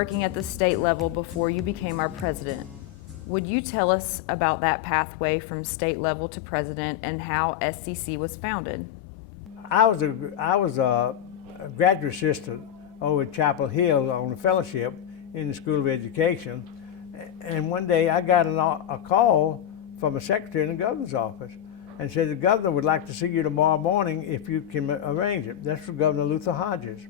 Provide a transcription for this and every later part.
working at the state level before you became our president. Would you tell us about that pathway from state level to president and how SCC was founded? I was a graduate assistant over at Chapel Hill on the fellowship in the School of Education. And one day I got a call from a secretary in the governor's office and said the governor would like to see you tomorrow morning if you can arrange it. That's for Governor Luther Hodges.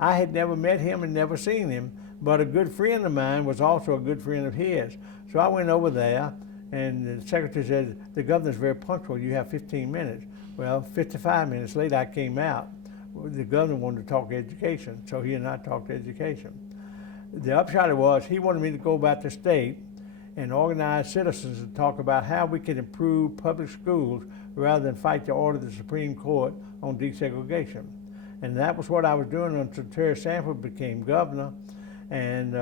I had never met him and never seen him, but a good friend of mine was also a good friend of his. So I went over there, and the secretary said, the governor's very punctual, you have 15 minutes. Well, 55 minutes later I came out. The governor wanted to talk education, so he and I talked education. The upshot of it was he wanted me to go about the state and organize citizens to talk about how we could improve public schools rather than fight the order of the Supreme Court on desegregation. And that was what I was doing until Terry Sanford became governor, and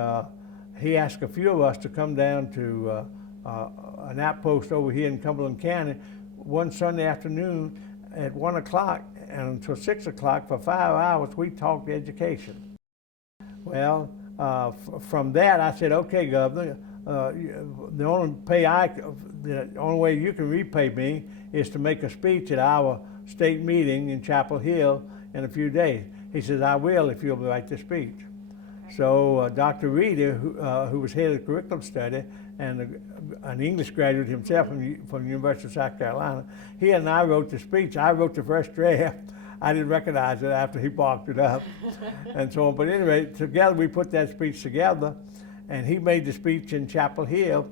he asked a few of us to come down to an outpost over here in Cumberland County one Sunday afternoon at 1 o'clock and until 6 o'clock for 5 hours we talked education. Well, from that I said, okay, Governor, the only way you can repay me is to make a speech at our state meeting in Chapel Hill in a few days. He says, I will if you'll write the speech. So Dr. Reeder, who was head of the curriculum study and an English graduate himself from the University of South Carolina, he and I wrote the speech. I wrote the first draft. I didn't recognize it after he barked it up and so on. But anyway, together we put that speech together, and he made the speech in Chapel Hill.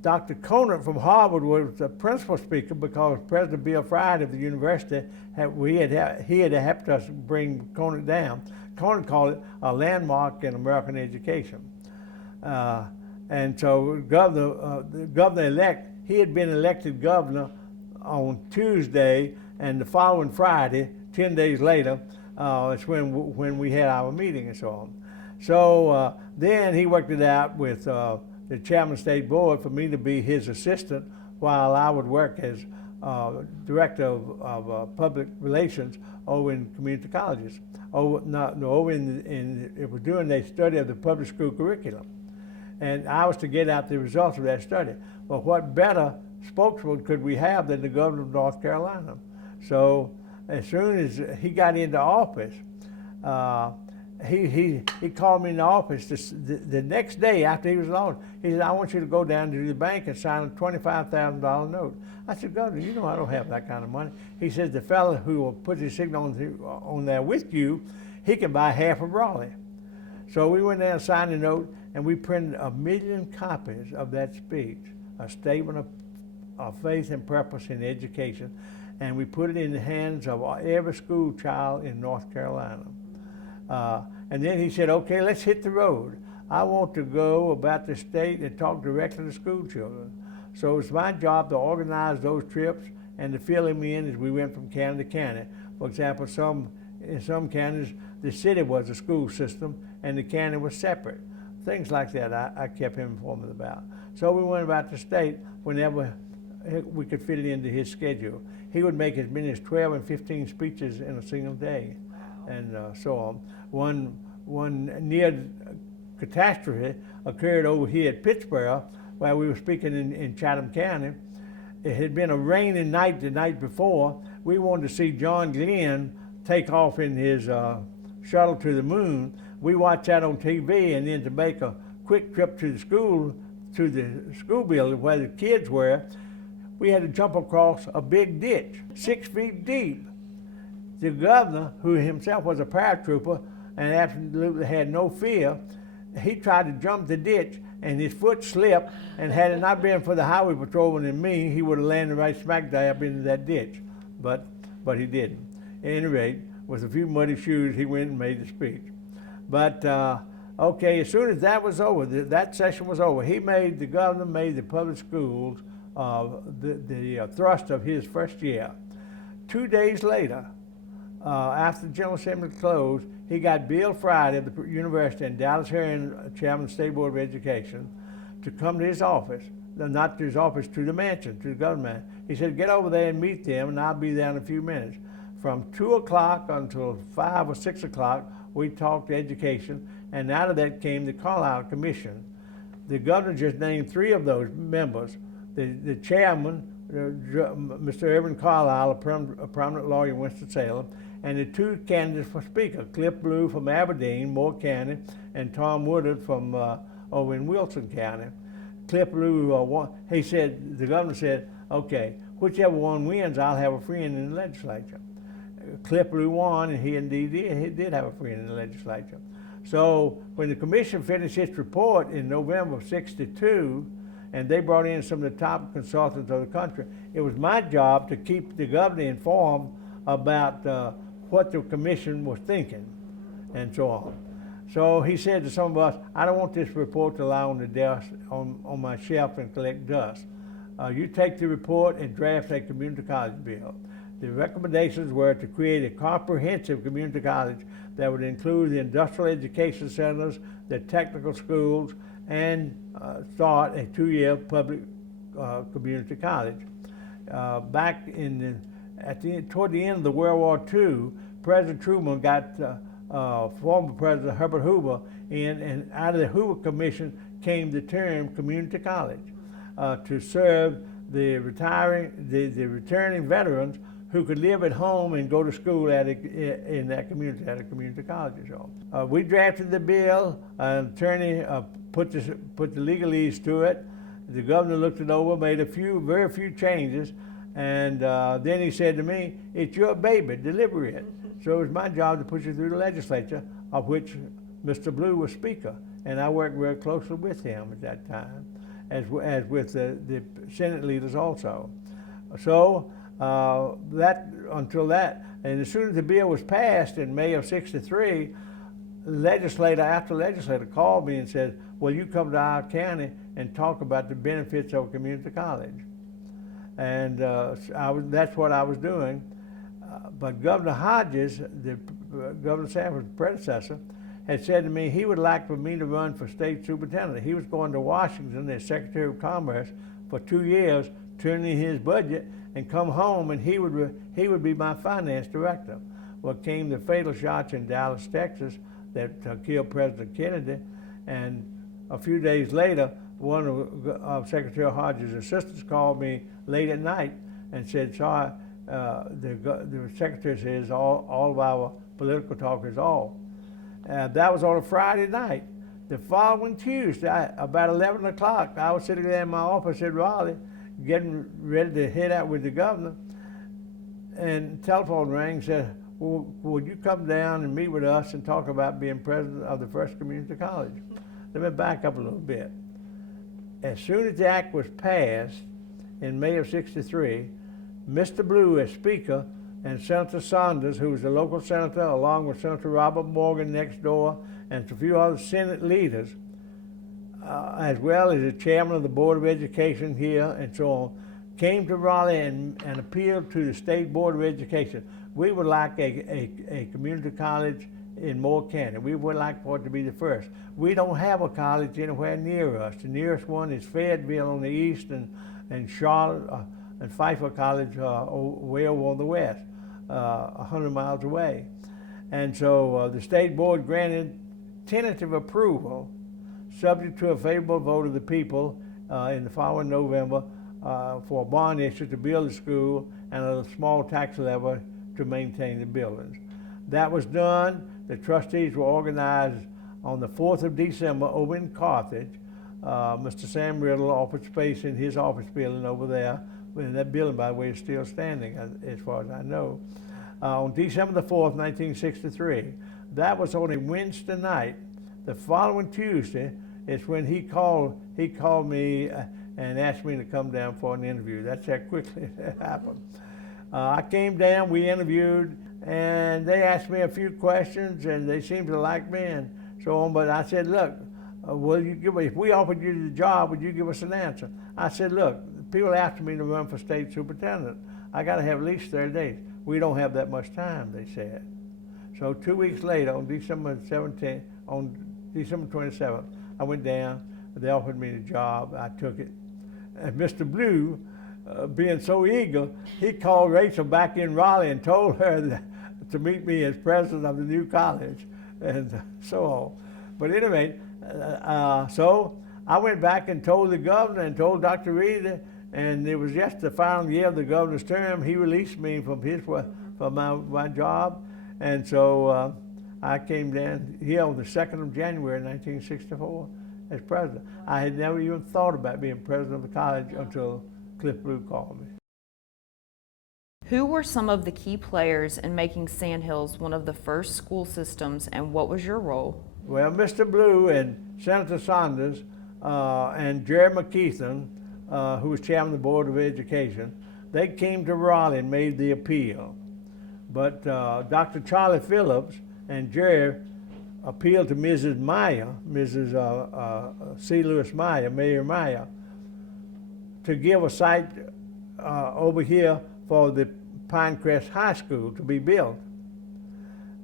Dr. Conant from Harvard was the principal speaker because President Bill Friday of the university, he had helped us bring Conant down. Conant called it a landmark in American education. And so the governor-elect, he had been elected governor on Tuesday, and the following Friday, 10 days later, it's when we had our meeting and so on. So then he worked it out with the chairman of the state board for me to be his assistant while I would work as director of public relations over in community colleges. It was doing a study of the public school curriculum. And I was to get out the results of that study. Well, what better spokesman could we have than the governor of North Carolina? So as soon as he got into office, he called me in the office the next day after he was in office. He said, I want you to go down to the bank and sign a $25,000 note. I said, Governor, you know I don't have that kind of money. He said, the fellow who will put his signal on there with you, he can buy half of Raleigh. So we went down and signed the note, and we printed 1 million copies of that speech, a statement of faith and purpose in education, and we put it in the hands of every school child in North Carolina. And then he said, okay, let's hit the road. I want to go about the state and talk directly to school children. So it's my job to organize those trips and to fill them in as we went from county to county. For example, in some counties, the city was a school system and the county was separate. Things like that I kept him informed about. So we went about the state whenever we could fit it into his schedule. He would make as many as 12 and 15 speeches in a single day. And so on. One near catastrophe occurred over here at Pittsburgh while we were speaking in Chatham County. It had been a rainy night the night before. We wanted to see John Glenn take off in his shuttle to the moon. We watched that on TV, and then to make a quick trip to the school building where the kids were, we had to jump across a big ditch, 6 feet deep. The governor, who himself was a paratrooper and absolutely had no fear, he tried to jump the ditch and his foot slipped, and had it not been for the highway patrolman and me, he would have landed right smack dab into that ditch. But he didn't. At any rate, with a few muddy shoes, he went and made the speech. But okay, as soon as that was over, that session was over, the governor made the public schools the thrust of his first year. 2 days later, after the General Assembly closed, he got Bill Friday of the university and Dallas Herring, chairman of the State Board of Education, to come to his office, not to his office, to the mansion, to the government. He said, get over there and meet them, and I'll be there in a few minutes. From 2 o'clock until 5 or 6 o'clock, we talked education, and out of that came the Carlisle Commission. The governor just named 3 of those members. The chairman, Mr. Irvin Carlisle, a prominent lawyer in Winston-Salem, and the 2 candidates for speaker, Cliff Blue from Aberdeen, Moore County, and Tom Woodard from over in Wilson County. Cliff Blue, he said, the governor said, okay, whichever one wins, I'll have a friend in the legislature. Cliff Blue won, and he did have a friend in the legislature. So when the commission finished its report in November of '62, and they brought in some of the top consultants of the country, it was my job to keep the governor informed about what the commission was thinking and so on. So he said to some of us, I don't want this report to lie on the desk, on my shelf and collect dust. You take the report and draft a community college bill. The recommendations were to create a comprehensive community college that would include the industrial education centers, the technical schools, and start a 2-year public community college. Back in toward the end of the World War II, President Truman got former President Herbert Hoover in, and out of the Hoover Commission came the term community college to serve the returning veterans who could live at home and go to school in that community, at a community college. So we drafted the bill. An attorney put the legalese to it. The governor looked it over, made very few changes, and then he said to me, "It's your baby, deliver it." So it was my job to push it through the legislature, of which Mr. Blue was Speaker, and I worked very closely with him at that time, as with the Senate leaders also. So until that, and as soon as the bill was passed in May of '63, legislator after legislator called me and said, "Will you come to our county and talk about the benefits of community college?" And that's what I was doing. But Governor Hodges, Governor Sanford's predecessor, had said to me he would like for me to run for state superintendent. He was going to Washington as Secretary of Commerce for 2 years, turning in his budget, and come home, and he would be my finance director. Well, came the fatal shots in Dallas, Texas, that killed President Kennedy, and a few days later, one of Secretary Hodges' assistants called me late at night and said, "Sorry, the secretary says all of our political talk is off." That was on a Friday night. The following Tuesday, about 11 o'clock, I was sitting there in my office in Raleigh, getting ready to head out with the governor, and the telephone rang and said, "Well, would you come down and meet with us and talk about being president of the first community college?" Let me back up a little bit. As soon as the act was passed in May of '63, Mr. Blue as Speaker and Senator Saunders, who was the local senator, along with Senator Robert Morgan next door, and a few other Senate leaders, as well as the chairman of the Board of Education here and so on, came to Raleigh and appealed to the State Board of Education. We would like a community college in Moore County. We would like for it to be the first. We don't have a college anywhere near us. The nearest one is Fayetteville on the east, and Charlotte and Pfeiffer College way over on the west, 100 miles away. And so the State Board granted tentative approval, subject to a favorable vote of the people in the following November, for a bond issue to build the school and a small tax levy to maintain the buildings. That was done. The trustees were organized on the 4th of December over in Carthage. Mr. Sam Riddle offered space in his office building over there. And that building, by the way, is still standing as far as I know. On December the 4th, 1963, that was on a Wednesday night. The following Tuesday is when he called me and asked me to come down for an interview. That's how quickly it happened. I came down, we interviewed, and they asked me a few questions, and they seemed to like me and so on. But I said, "Look, if we offered you the job, would you give us an answer?" I said, "Look, people asked me to run for state superintendent. I got to have at least 30 days. We don't have that much time," they said. So 2 weeks later, on December 27th, I went down. They offered me the job. I took it. And Mr. Blue, being so eager, he called Rachel back in Raleigh and told her to meet me as president of the new college, and so on. But anyway, so I went back and told the governor and told Dr. Reed, and it was just the final year of the governor's term. He released me from my job, and so I came down here on the 2nd of January 1964 as president. I had never even thought about being president of the college until Cliff Blue called me. Who were some of the key players in making Sandhills one of the first school systems, and what was your role? Well, Mr. Blue and Senator Saunders and Jerry McKeithen, who was chairman of the Board of Education, they came to Raleigh and made the appeal. But Dr. Charlie Phillips and Jerry appealed to Mrs. Meyer, Mrs. C. Lewis Meyer, Mayor Meyer, to give a site over here for the Pinecrest High School to be built.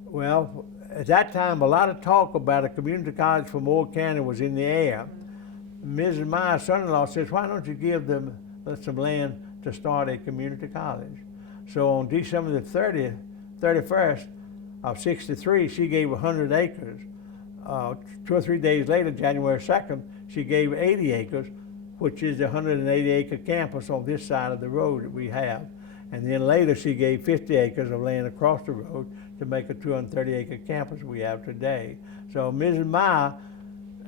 Well, at that time, a lot of talk about a community college for Moore County was in the air. Mrs. Meyer's son-in-law says, why don't you give them some land to start a community college? So on December the 31st of '63, she gave 100 acres. 2 or 3 days later, January 2nd, she gave 80 acres, which is the 180-acre campus on this side of the road that we have. And then later she gave 50 acres of land across the road to make a 230-acre campus we have today. So Mrs. Meyer,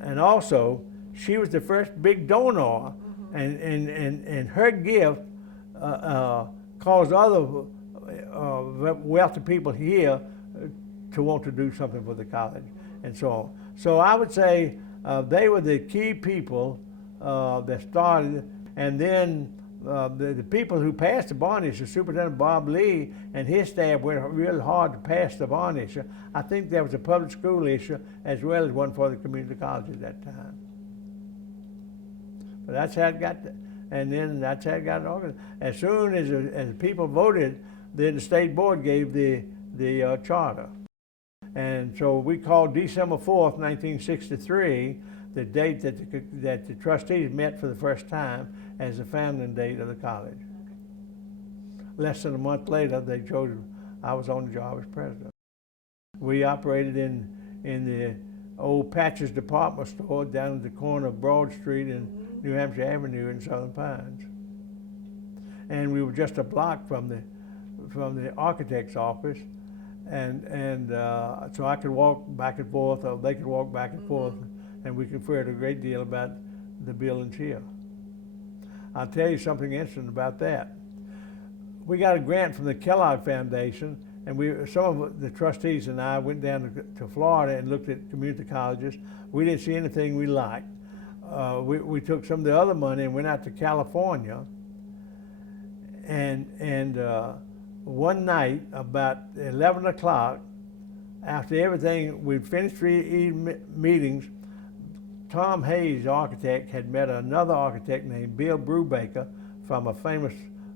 and also she was the first big donor, and her gift caused other wealthy people here to want to do something for the college and so on. So I would say they were the key people that started, and then the people who passed the bond issue, Superintendent Bob Lee and his staff went really hard to pass the bond issue. I think there was a public school issue as well as one for the community college at that time. But that's how it got, and then that's how it got organized. As soon as people voted, then the state board gave the charter. And so we called December 4th, 1963, the date that the trustees met for the first time as the founding date of the college. Less than a month later, they chose, I was on the job as president. We operated in the old Patches department store down at the corner of Broad Street and New Hampshire Avenue in Southern Pines. And we were just a block from the architect's office, and so I could walk back and forth, or they could walk back and forth, and we conferred a great deal about the buildings here. I'll tell you something interesting about that. We got a grant from the Kellogg Foundation, and some of the trustees and I went down to Florida and looked at community colleges. We didn't see anything we liked. We took some of the other money and went out to California, and one night about 11 o'clock, after everything, we'd finished 3 meetings, Tom Hayes, the architect, had met another architect named Bill Brubaker from a famous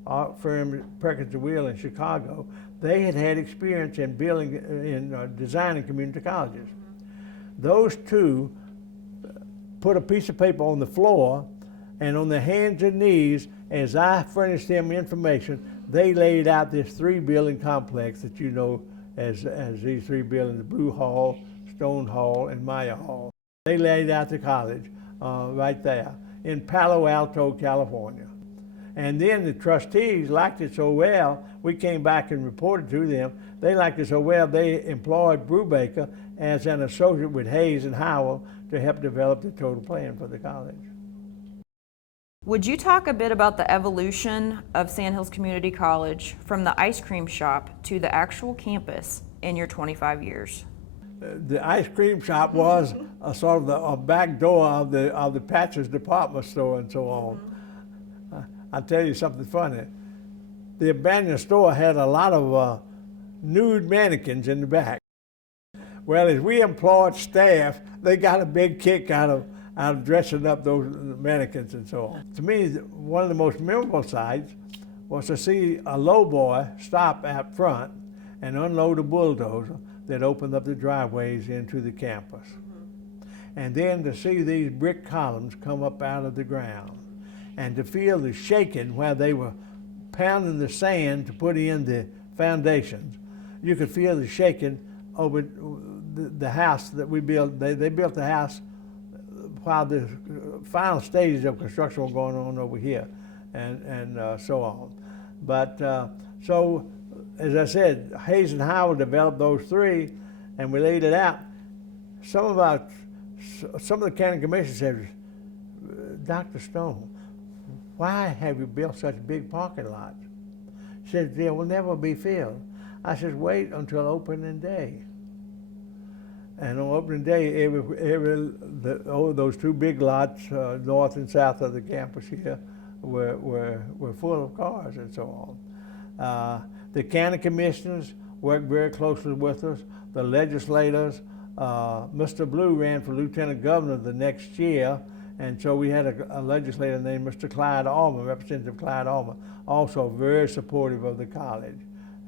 art firm, Perkins & Will in Chicago. They had experience in designing community colleges. Those two put a piece of paper on the floor, and on their hands and knees, as I furnished them information, they laid out this 3-building complex that you know as these 3 buildings, the Blue Hall, Stone Hall, and Maya Hall. They laid out the college right there in Palo Alto, California. And then the trustees liked it so well, we came back and reported to them. They liked it so well, they employed Brubaker as an associate with Hayes and Howell to help develop the total plan for the college. Would you talk a bit about the evolution of Sandhills Community College from the ice cream shop to the actual campus in your 25 years? The ice cream shop was a sort of a back door of the Patches department store and so on. I'll tell you something funny. The abandoned store had a lot of nude mannequins in the back. Well, as we employed staff, they got a big kick out of dressing up those mannequins and so on. To me, one of the most memorable sights was to see a lowboy stop out front and unload a bulldozer that opened up the driveways into the campus. And then to see these brick columns come up out of the ground, and to feel the shaking while they were pounding the sand to put in the foundations. You could feel the shaking over the house that we built. They built the house while the final stages of construction were going on over here, and so on. But so, as I said, Hayes and Howell developed those three, and we laid it out. Some of the county commissioners said, Dr. Stone, why have you built such big parking lots? He said, they will never be filled. I said, wait until opening day. And on opening day, those two big lots, north and south of the campus here, were full of cars and so on. The county commissioners worked very closely with us. The legislators, Mr. Blue ran for lieutenant governor the next year, and so we had a legislator named Mr. Clyde Allman, Representative Clyde Allman, also very supportive of the college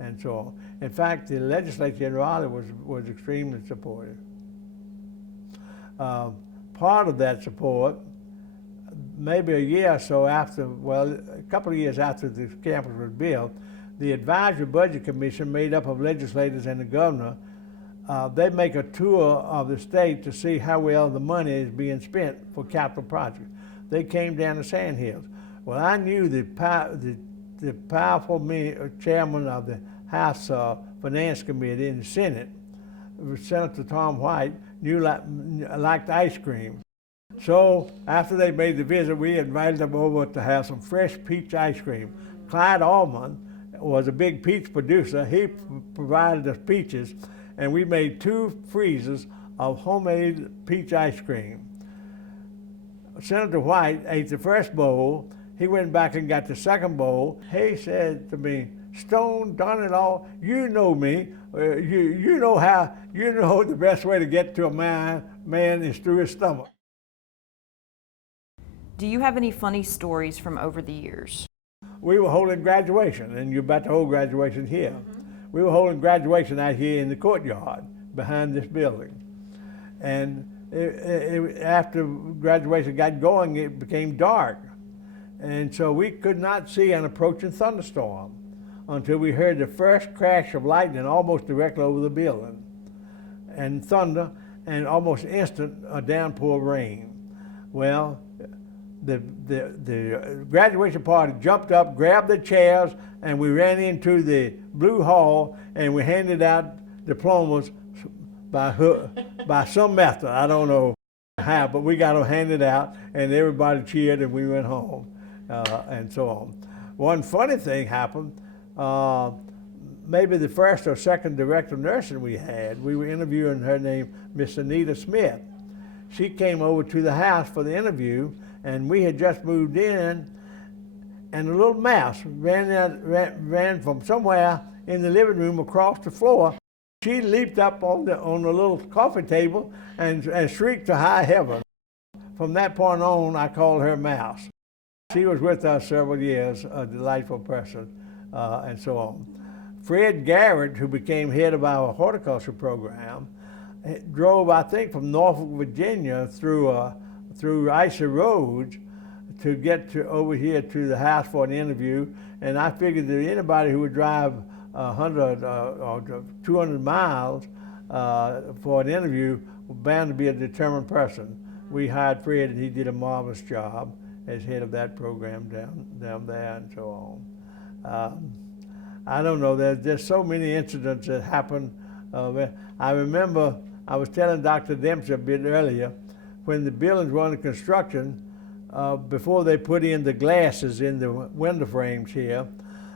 and so on. In fact, the legislature in Raleigh was extremely supportive. Part of that support, maybe a year or so after, well, a couple of years after the campus was built, the Advisory Budget Commission, made up of legislators and the governor, they make a tour of the state to see how well the money is being spent for capital projects. They came down to Sand Hills. Well, I knew the powerful chairman of the House Finance Committee in the Senate, Senator Tom White, liked ice cream. So after they made the visit, we invited them over to have some fresh peach ice cream. Clyde Allman was a big peach producer. He provided us peaches, and we made 2 freezers of homemade peach ice cream. Senator White ate the first bowl. He went back and got the second bowl. He said to me, Stone, darn it all, you know me. You know the best way to get to a man is through his stomach. Do you have any funny stories from over the years? We were holding graduation, and you're about to hold graduation here. Mm-hmm. We were holding graduation out here in the courtyard behind this building. And after graduation got going, it became dark. And so we could not see an approaching thunderstorm until we heard the first crash of lightning almost directly over the building, and thunder, and almost instant a downpour of rain. Well, the graduation party jumped up, grabbed the chairs, and we ran into the Blue Hall, and we handed out diplomas by some method. I don't know how, but we got them handed out, and everybody cheered, and we went home, and so on. One funny thing happened. Maybe the first or second director of nursing we had, we were interviewing her named Miss Anita Smith. She came over to the house for the interview, and we had just moved in, and a little mouse ran from somewhere in the living room across the floor. She leaped up on the little coffee table and shrieked to high heaven. From that point on, I called her Mouse. She was with us several years, a delightful person, and so on. Fred Garrett, who became head of our horticulture program, drove, I think, from Norfolk, Virginia through icy roads to get to over here to the house for an interview. And I figured that anybody who would drive 100 or 200 miles for an interview was bound to be a determined person. We hired Fred, and he did a marvelous job as head of that program down there and so on. I don't know, there's just so many incidents that happen. I remember I was telling Dr. Dempsey a bit earlier, when the buildings were under construction, before they put in the glasses in the window frames here,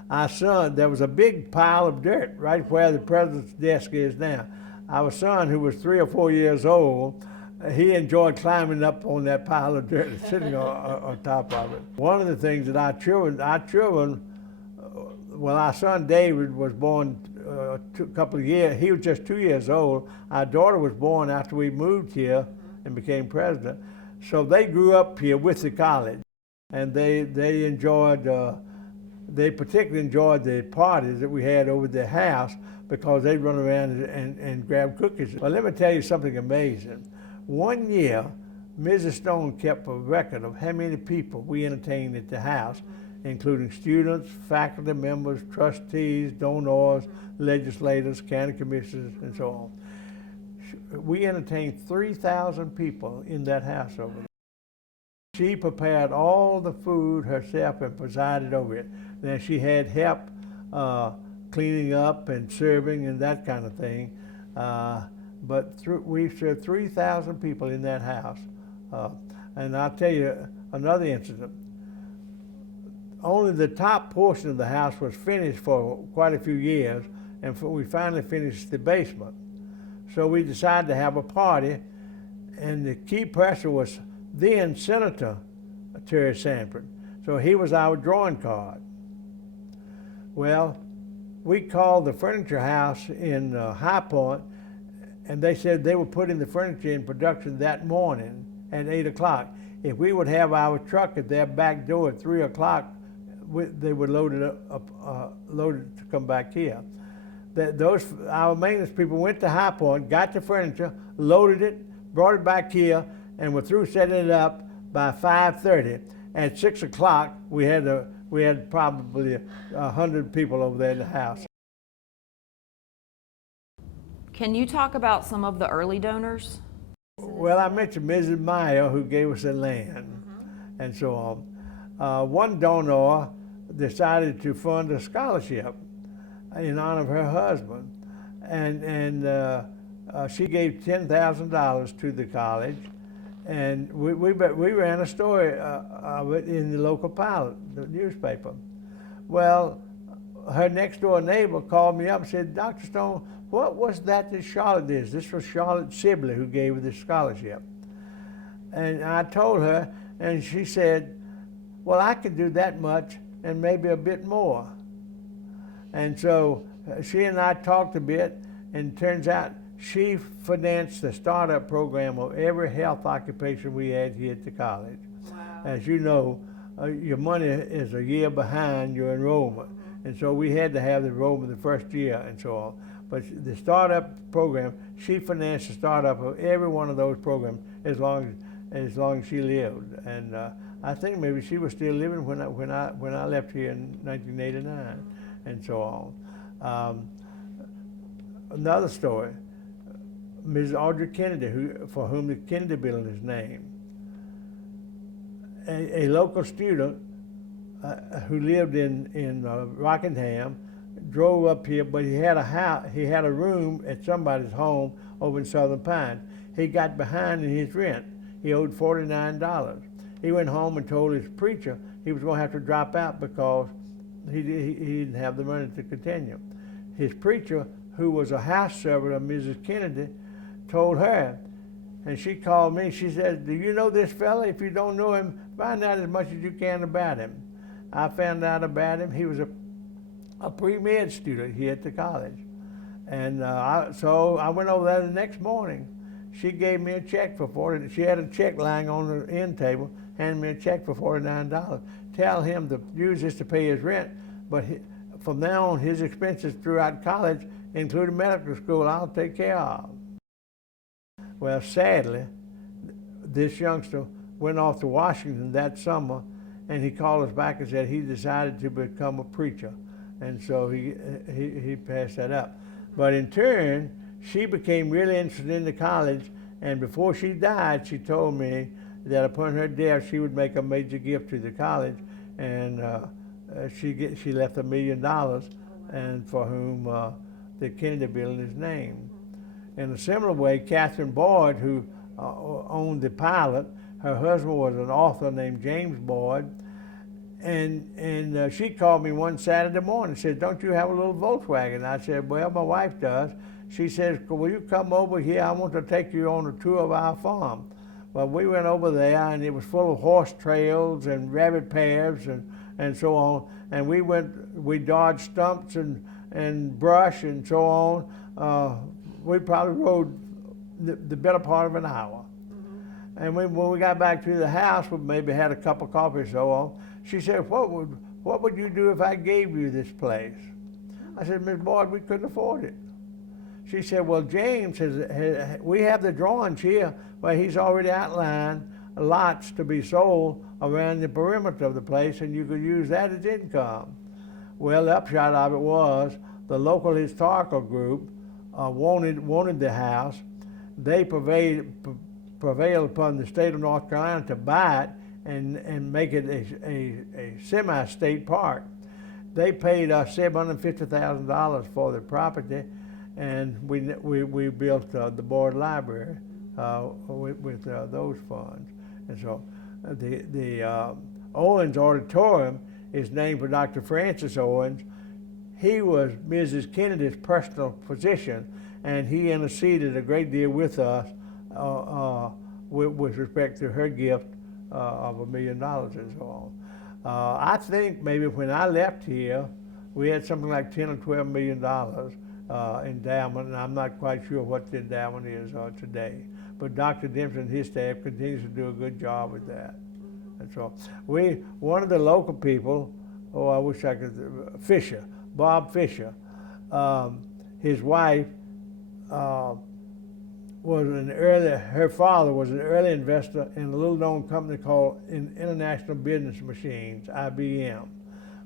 there was a big pile of dirt right where the president's desk is now. Our son, who was 3 or 4 years old, he enjoyed climbing up on that pile of dirt and sitting on top of it. One of the things that our children, well, our son David was born a couple of years, he was just 2 years old. Our daughter was born after we moved here and became president. So they grew up here with the college, and they particularly enjoyed the parties that we had over their house, because they'd run around and grab cookies. Well, let me tell you something amazing. One year, Mrs. Stone kept a record of how many people we entertained at the house, including students, faculty members, trustees, donors, legislators, county commissioners, and so on. We entertained 3,000 people in that house over there. She prepared all the food herself and presided over it. Then she had help cleaning up and serving and that kind of thing. But we served 3,000 people in that house. And I'll tell you another incident. Only the top portion of the house was finished for quite a few years, and we finally finished the basement. So we decided to have a party, and the key person was then Senator Terry Sanford. So he was our drawing card. Well, we called the furniture house in High Point, and they said they were putting the furniture in production that morning at 8 o'clock. If we would have our truck at their back door at 3 o'clock, they would load it to come back here. Our maintenance people went to High Point, got the furniture, loaded it, brought it back here, and were through setting it up by 5:30. At 6 o'clock, we had probably 100 people over there in the house. Can you talk about some of the early donors? Well, I mentioned Mrs. Meyer, who gave us the land, and so on. One donor decided to fund a scholarship in honor of her husband, and she gave $10,000 to the college, and we ran a story of it in the local Pilot, the newspaper. Well, her next door neighbor called me up and said, "Dr. Stone, what was that Charlotte did?" This was Charlotte Sibley who gave her this scholarship. And I told her, and she said, "Well, I could do that much and maybe a bit more." And so she and I talked a bit, and it turns out she financed the startup program of every health occupation we had here at the college. Wow. As you know, your money is a year behind your enrollment. And so we had to have the enrollment the first year and so on. But the startup program, she financed the startup of every one of those programs as long as she lived. And I think maybe she was still living when I left here in 1989 and so on. Another story, Ms. Audrey Kennedy, for whom the Kennedy Building is named. A local student who lived in Rockingham drove up here, but he had a room at somebody's home over in Southern Pines. He got behind in his rent. He owed $49. He went home and told his preacher he was going to have to drop out because he didn't have the money to continue. His preacher, who was a house servant of Mrs. Kennedy, told her, and she called me. She said, "Do you know this fella? If you don't know him, find out as much as you can about him." I found out about him. He was a pre-med student here at the college. And so I went over there the next morning. She gave me a check for $40. She had a check lying on the end table, handed me a check for $49. Tell him to use this to pay his rent, but from now on, his expenses throughout college, including medical school, I'll take care of. Well, sadly, this youngster went off to Washington that summer, and he called us back and said he decided to become a preacher. And so he passed that up. But in turn, she became really interested in the college, and before she died, she told me that upon her death, she would make a major gift to the college, and she left $1 million, and for whom the Kennedy Building is named. In a similar way, Catherine Boyd, who owned the Pilot, her husband was an author named James Boyd, and she called me one Saturday morning and said, "Don't you have a little Volkswagen?" I said, "Well, my wife does." She says, "Will you come over here? I want to take you on a tour of our farm." Well, we went over there, and it was full of horse trails and rabbit paths and so on. And we dodged stumps and brush and so on. We probably rode the better part of an hour. And when we got back to the house, we maybe had a cup of coffee or so on. She said, what would you do if I gave you this place?" I said, "Miss Boyd, we couldn't afford it." She said, "Well, James we have the drawings here where he's already outlined lots to be sold around the perimeter of the place, and you could use that as income." Well, the upshot of it was the local historical group wanted the house, they prevailed upon the state of North Carolina to buy it and make it a semi-state park. They paid us $750,000 for the property, and we built the board library with those funds. And so the Owens Auditorium is named for Dr. Francis Owens. He was Mrs. Kennedy's personal physician, and he interceded a great deal with us with respect to her gift of $1 million and so on. I think maybe when I left here, we had something like $10 or $12 million endowment, and I'm not quite sure what the endowment is today. But Dr. Dempsey and his staff continues to do a good job with that. And so one of the local people, I wish I could, Bob Fisher, his wife her father was an early investor in a little known company called International Business Machines, IBM.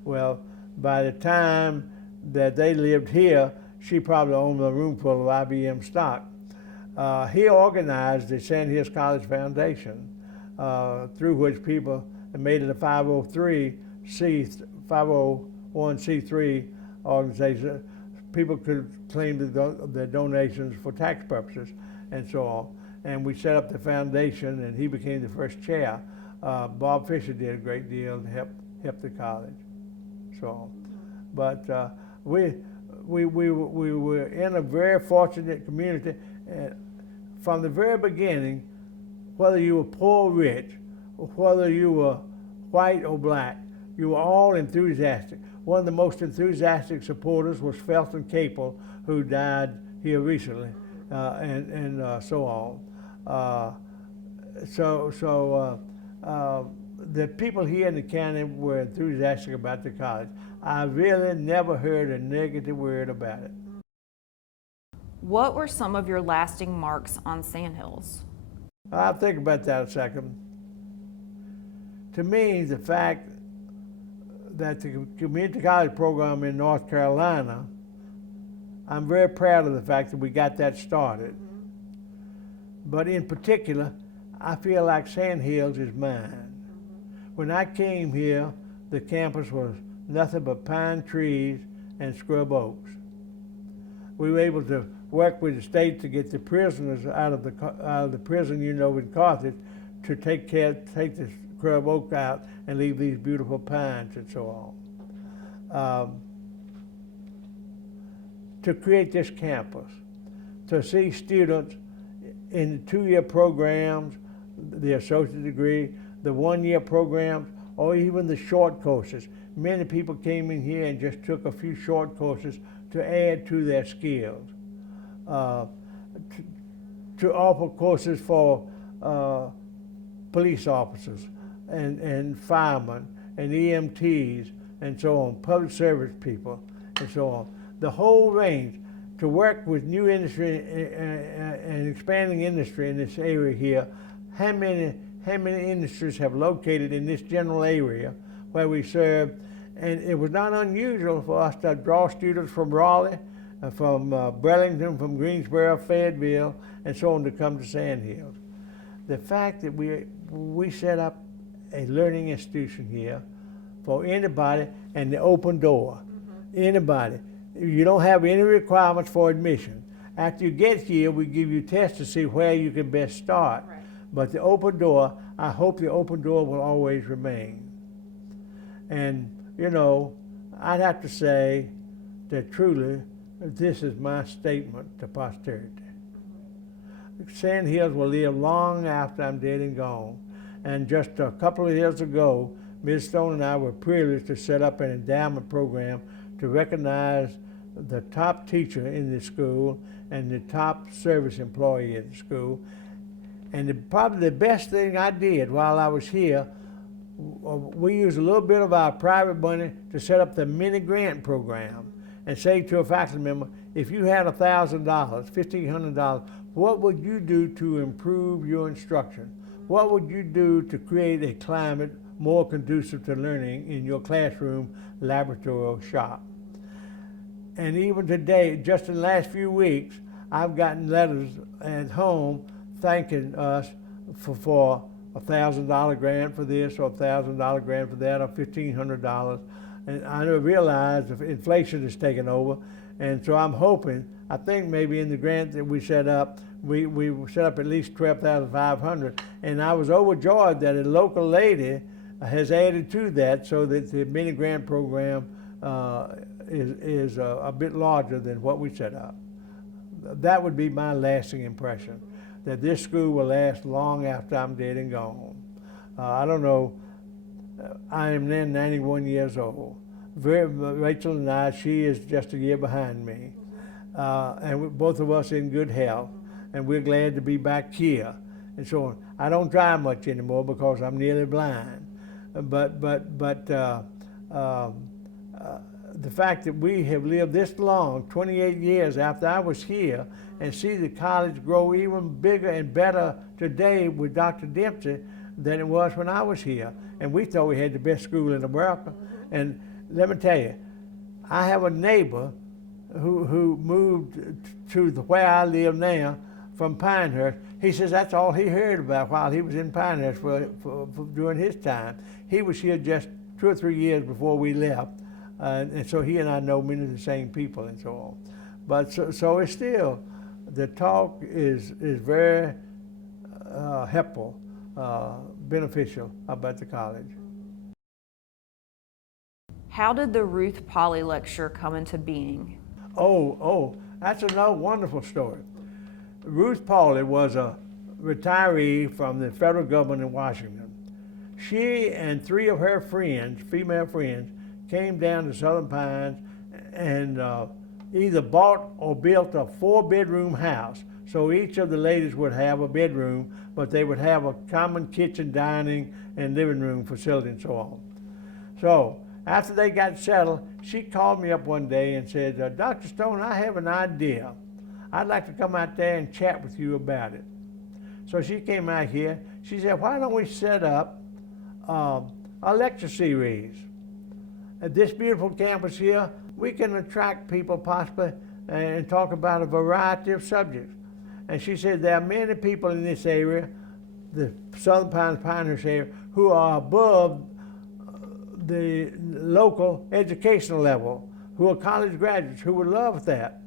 Well, by the time that they lived here, she probably owned a room full of IBM stock. He organized the Sand Hills College Foundation, through which people made it a 501c3 organization. People could claim the donations for tax purposes and so on. And we set up the foundation, and he became the first chair. Bob Fisher did a great deal to help the college. So, but we were in a very fortunate community. From the very beginning, whether you were poor or rich, or whether you were white or black, you were all enthusiastic. One of the most enthusiastic supporters was Felton Capel, who died here recently, and so on. The people here in the county were enthusiastic about the college. I really never heard a negative word about it. What were some of your lasting marks on Sand Hills? I'll think about that a second. To me, the fact that the community college program in North Carolina, I'm very proud of the fact that we got that started. But in particular, I feel like Sand Hills is mine. When I came here, the campus was nothing but pine trees and scrub oaks. We were able to work with the state to get the prisoners out of the prison in Carthage to take the scrub oak out and leave these beautiful pines and so on. To create this campus, to see students in the 2-year programs, the associate degree, the 1-year programs, or even the short courses. Many people came in here and just took a few short courses to add to their skills. To offer courses for police officers and firemen and EMTs and so on, public service people and so on. The whole range, to work with new industry and expanding industry in this area here. How many industries have located in this general area where we serve? And it was not unusual for us to draw students from Raleigh, from Burlington, from Greensboro, Fayetteville, and so on to come to Sand Hills. The fact that we set up a learning institution here for anybody, and the open door, anybody. You don't have any requirements for admission. After you get here, we give you tests to see where you can best start. Right. But the open door, I hope the open door will always remain. And, I'd have to say that truly, this is my statement to posterity. Sand Hills will live long after I'm dead and gone. And just a couple of years ago, Ms. Stone and I were privileged to set up an endowment program to recognize the top teacher in the school and the top service employee at the school. And probably the best thing I did while I was here, we used a little bit of our private money to set up the mini grant program and say to a faculty member, if you had $1,000, $1,500, what would you do to improve your instruction? What would you do to create a climate more conducive to learning in your classroom, laboratory, or shop? And even today, just in the last few weeks, I've gotten letters at home thanking us for $1,000 grant for this, or $1,000 grant for that, or $1,500. And I realize if inflation is taking over, and so I'm hoping, I think maybe in the grant that we set up, we set up at least $12,500, and I was overjoyed that a local lady has added to that, so that the mini grant program is a bit larger than what we set up. That would be my lasting impression, that this school will last long after I'm dead and gone. I don't know, I am then 91 years old. Rachel and I, she is just a year behind me. And both of us in good health, and we're glad to be back here. And so on. I don't drive much anymore because I'm nearly blind. But the fact that we have lived this long, 28 years after I was here, and see the college grow even bigger and better today with Dr. Dempsey than it was when I was here. And we thought we had the best school in America. And let me tell you, I have a neighbor who moved to where I live now from Pinehurst. He says that's all he heard about while he was in Pinehurst for during his time. He was here just 2 or 3 years before we left. And so he and I know many of the same people and so on. But so it's still, the talk is very helpful, beneficial about the college. How did the Ruth Pauley lecture come into being? Oh, that's another wonderful story. Ruth Pauley was a retiree from the federal government in Washington. She and 3 of her friends, female friends, came down to Southern Pines and either bought or built a 4-bedroom house. So each of the ladies would have a bedroom, but they would have a common kitchen, dining, and living room facility and so on. So after they got settled, she called me up one day and said, Dr. Stone, I have an idea. I'd like to come out there and chat with you about it. So she came out here. She said, why don't we set up a lecture series? At this beautiful campus here, we can attract people possibly and talk about a variety of subjects. And she said there are many people in this area, the Southern Pines, Pinehurst area, who are above the local educational level, who are college graduates, who would love that.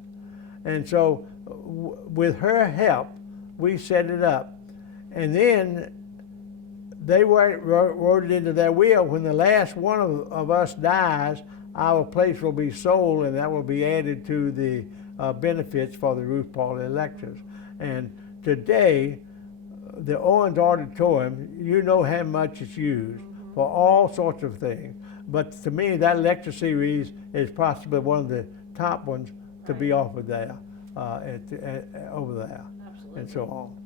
And so with her help, we set it up. And then they wrote it into their will, when the last one of us dies, our place will be sold, and that will be added to the benefits for the Ruth Pauley lectures. And today, the Owens Auditorium, you know how much it's used for all sorts of things. But to me, that lecture series is possibly one of the top ones to be offered there, over there. Absolutely. And so on.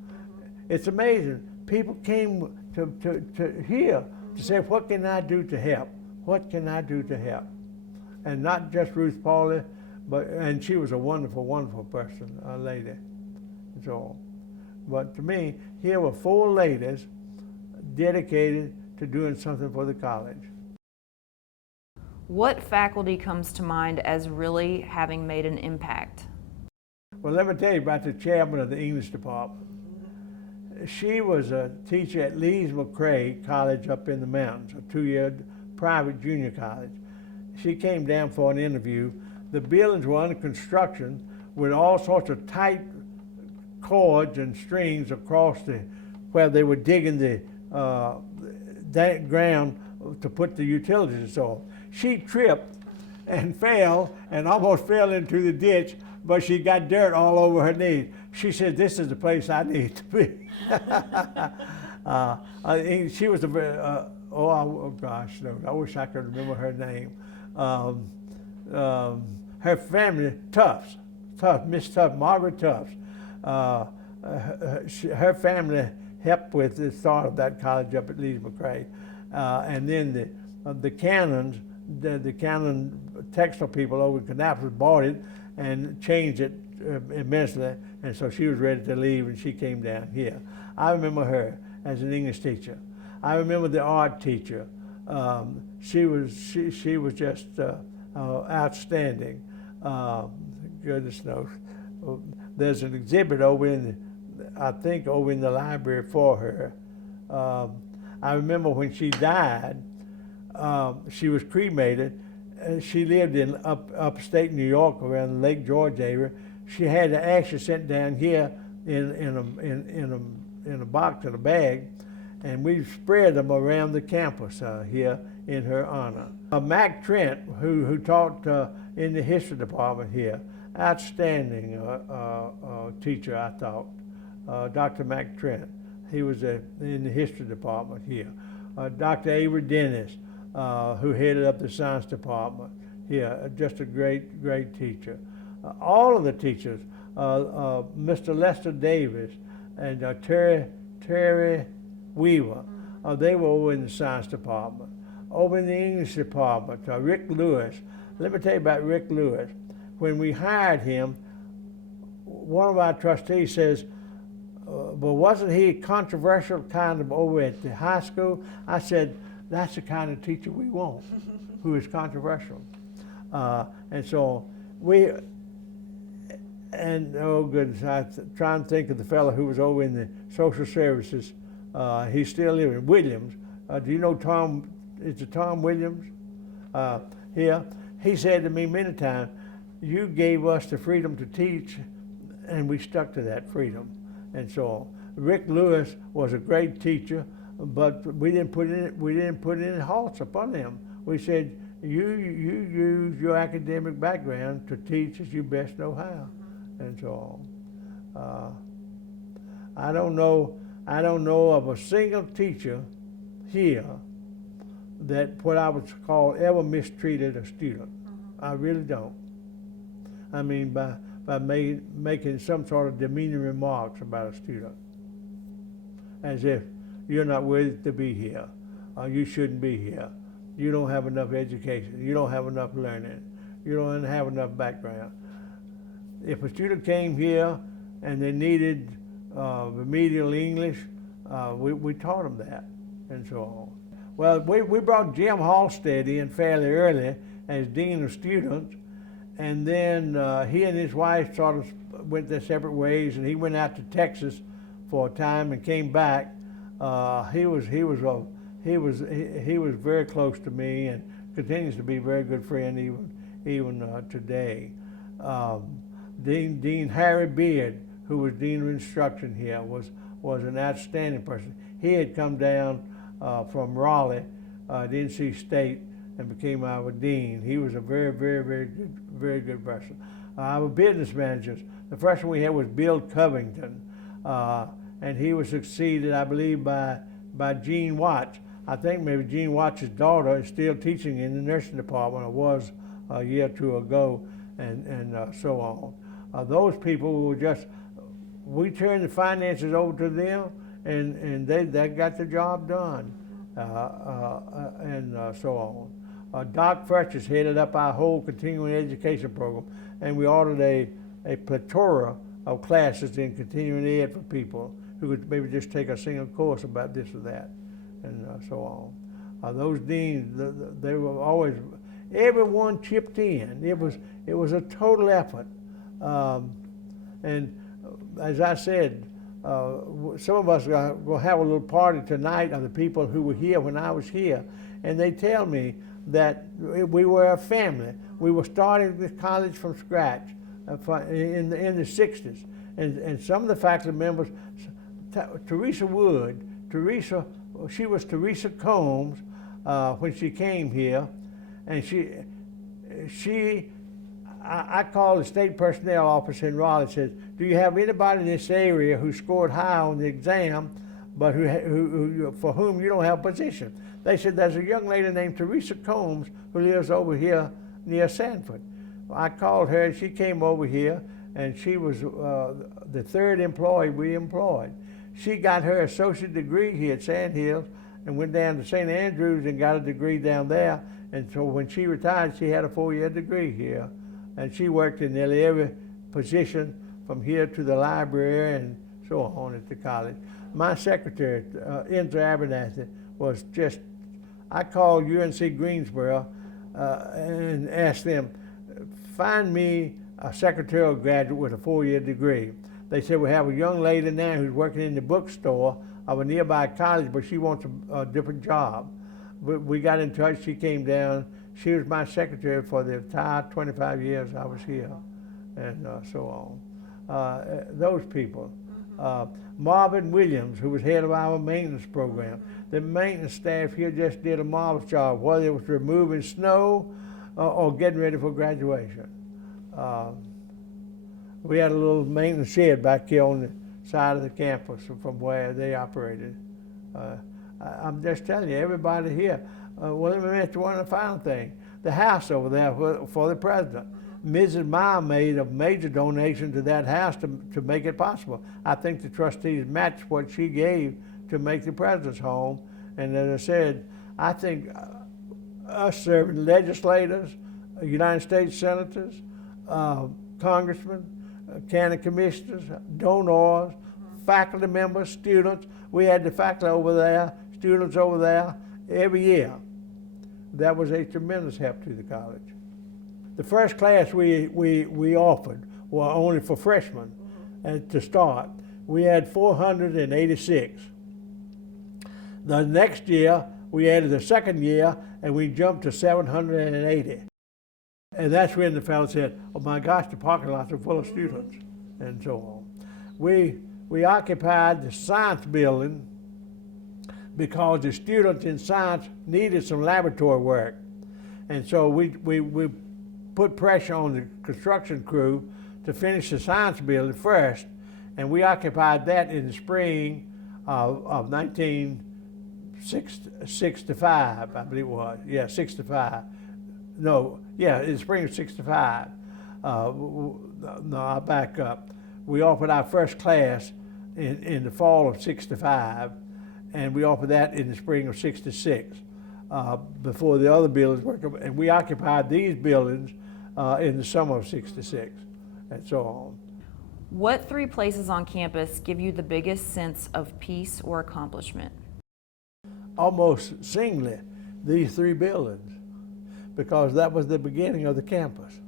It's amazing. People came to here to say, what can I do to help? What can I do to help? And not just Ruth Pauley, and she was a wonderful, wonderful person, a lady, and so on. But to me, here were 4 ladies dedicated to doing something for the college. What faculty comes to mind as really having made an impact? Well, let me tell you about the chairman of the English department. She was a teacher at Lees-McRae College up in the mountains, a 2-year private junior college. She came down for an interview. The buildings were under construction with all sorts of tight cords and strings across where they were digging the ground to put the utilities and so on. She tripped and fell and almost fell into the ditch, but she got dirt all over her knees. She said, this is the place I need to be. She was oh gosh, no, I wish I could remember her name. Her family, Miss Tufts, Margaret Tufts. Her family helped with the start of that college up at Lees-McRae. And then the Cannons, the Cannon textile people over in Kannapolis bought it and changed it immensely, and so she was ready to leave, and she came down here. I remember her as an English teacher. I remember the art teacher. She was just outstanding. Goodness knows. there's an exhibit over in, I think, over in the library for her. I remember when she died, she was cremated. She lived in upstate New York around the Lake George area. She had the ashes sent down here in a box, in a bag, and we spread them around the campus here in her honor. Mac Trent, who taught in the history department here, outstanding teacher, I thought. Dr. Mac Trent, he was in the history department here. Dr. Avery Dennis, who headed up the science department here, just a great, great teacher. All of the teachers, Mr. Lester Davis and Terry Weaver, they were over in the science department. Over in the English department, Rick Lewis. Let me tell you about Rick Lewis. When we hired him, one of our trustees says, well, wasn't he controversial kind of over at the high school? I said, that's the kind of teacher we want, who is controversial. And so oh goodness, I'm trying to think of the fellow who was over in the social services. He's still living, Williams. Do you know Tom, is it Tom Williams? Here, he said to me many times, you gave us the freedom to teach, and we stuck to that freedom. And so Rick Lewis was a great teacher, but we didn't put any halts upon him. We said, you use your academic background to teach as you best know how. And so I don't know of a single teacher here that what I would call ever mistreated a student. I really don't. I mean, by making some sort of demeaning remarks about a student, as if you're not worthy to be here, or you shouldn't be here, you don't have enough education, you don't have enough learning, you don't have enough background. If a student came here and they needed remedial English, we taught them that, and so on. Well, we brought Jim Halstead in fairly early as Dean of Students, and then he and his wife sort of went their separate ways, and he went out to Texas for a time and came back. He was very close to me and continues to be a very good friend even today. Dean Harry Beard, who was Dean of Instruction here, was an outstanding person. He had come down from Raleigh at NC State and became our dean. He was a very, very, very good person. Our business managers, the first one we had was Bill Covington, and he was succeeded, I believe, by Gene Watts. I think maybe Gene Watts' daughter is still teaching in the nursing department, or was a year or two ago, and so on. Those people were just, we turned the finances over to them, and they got the job done, and so on. Doc Fletcher's headed up our whole continuing education program, and we ordered a plethora of classes in continuing ed for people who could maybe just take a single course about this or that, and so on. Those deans, they were always, everyone chipped in. It was a total effort, and as I said, some of us will have a little party tonight of the people who were here when I was here, and they tell me that we were a family. We were starting this college from scratch in the 60s, and some of the faculty members, Teresa Wood, she was Teresa Combs when she came here, and I called the state personnel office in Raleigh and said, do you have anybody in this area who scored high on the exam, but who for whom you don't have a position? They said, there's a young lady named Teresa Combs who lives over here near Sanford. I called her, and she came over here, and she was the third employee we employed. She got her associate degree here at Sand Hills and went down to St. Andrews and got a degree down there. And so when she retired, she had a 4-year degree here. And she worked in nearly every position from here to the library and so on at the college. My secretary, Enzo Abernathy, was just, I called UNC Greensboro and asked them, find me a secretarial graduate with a 4-year degree. They said, we have a young lady now who's working in the bookstore of a nearby college, but she wants a different job. We got in touch, she came down. She was my secretary for the entire 25 years I was here, and so on. Those people. Marvin Williams, who was head of our maintenance program. The maintenance staff here just did a marvelous job, whether it was removing snow or getting ready for graduation. We had a little maintenance shed back here on the side of the campus from where they operated. I'm just telling you, everybody here. Well, let me mention one final thing. The house over there for the president. Mrs. Meyer made a major donation to that house to make it possible. I think the trustees matched what she gave to make the president's home. And as I said, I think us serving legislators, United States senators, congressmen, county commissioners, donors, faculty members, students. We had the faculty over there, students over there every year. That was a tremendous help to the college. The first class we offered were only for freshmen to start. We had 486. The next year, we added the second year, and we jumped to 780. And that's when the fellow said, oh my gosh, the parking lots are full of students, and so on. We occupied the science building because the students in science needed some laboratory work. And so we put pressure on the construction crew to finish the science building first, and we occupied that in the spring of 1965, I believe it was. Yeah, 65. No, yeah, in the spring of 65. No, I'll back up. We offered our first class in the fall of 65, and we offered that in the spring of 66, before the other buildings were, and we occupied these buildings in the summer of 66, and so on. What 3 places on campus give you the biggest sense of peace or accomplishment? Almost singly, these 3 buildings, because that was the beginning of the campus.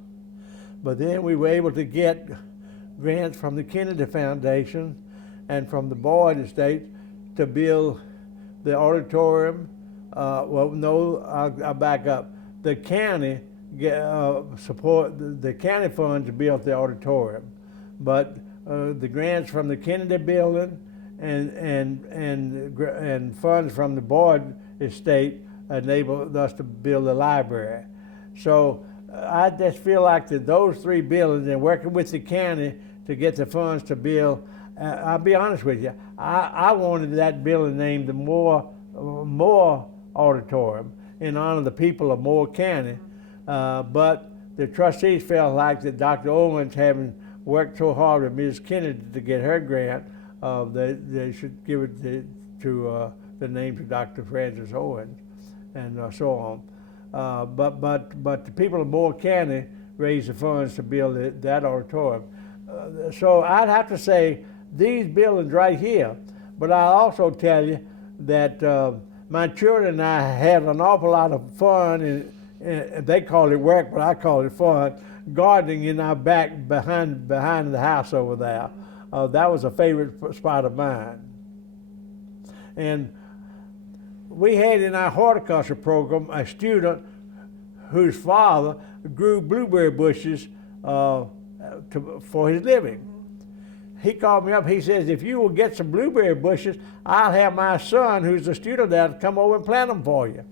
But then we were able to get grants from the Kennedy Foundation and from the Boyd Estate to build the auditorium. Well, no, I'll back up. The county support the county funds built the auditorium, but the grants from the Kennedy building and funds from the Boyd Estate enabled us to build a library. So I just feel like that those 3 buildings, and working with the county to get the funds to build, I'll be honest with you, I wanted that building named the Moore Auditorium in honor of the people of Moore County, but the trustees felt like that Dr. Owens, having worked so hard with Ms. Kennedy to get her grant, they should give it to the name to Dr. Francis Owens, and so on. But the people of Moore County raised the funds to build that auditorium. So I'd have to say these buildings right here, but I'll also tell you that my children and I had an awful lot of fun, and they call it work, but I call it fun, gardening in our back behind the house over there. That was a favorite spot of mine. And we had in our horticulture program a student whose father grew blueberry bushes for his living. He called me up, he says, if you will get some blueberry bushes, I'll have my son, who's a student there, to come over and plant them for you.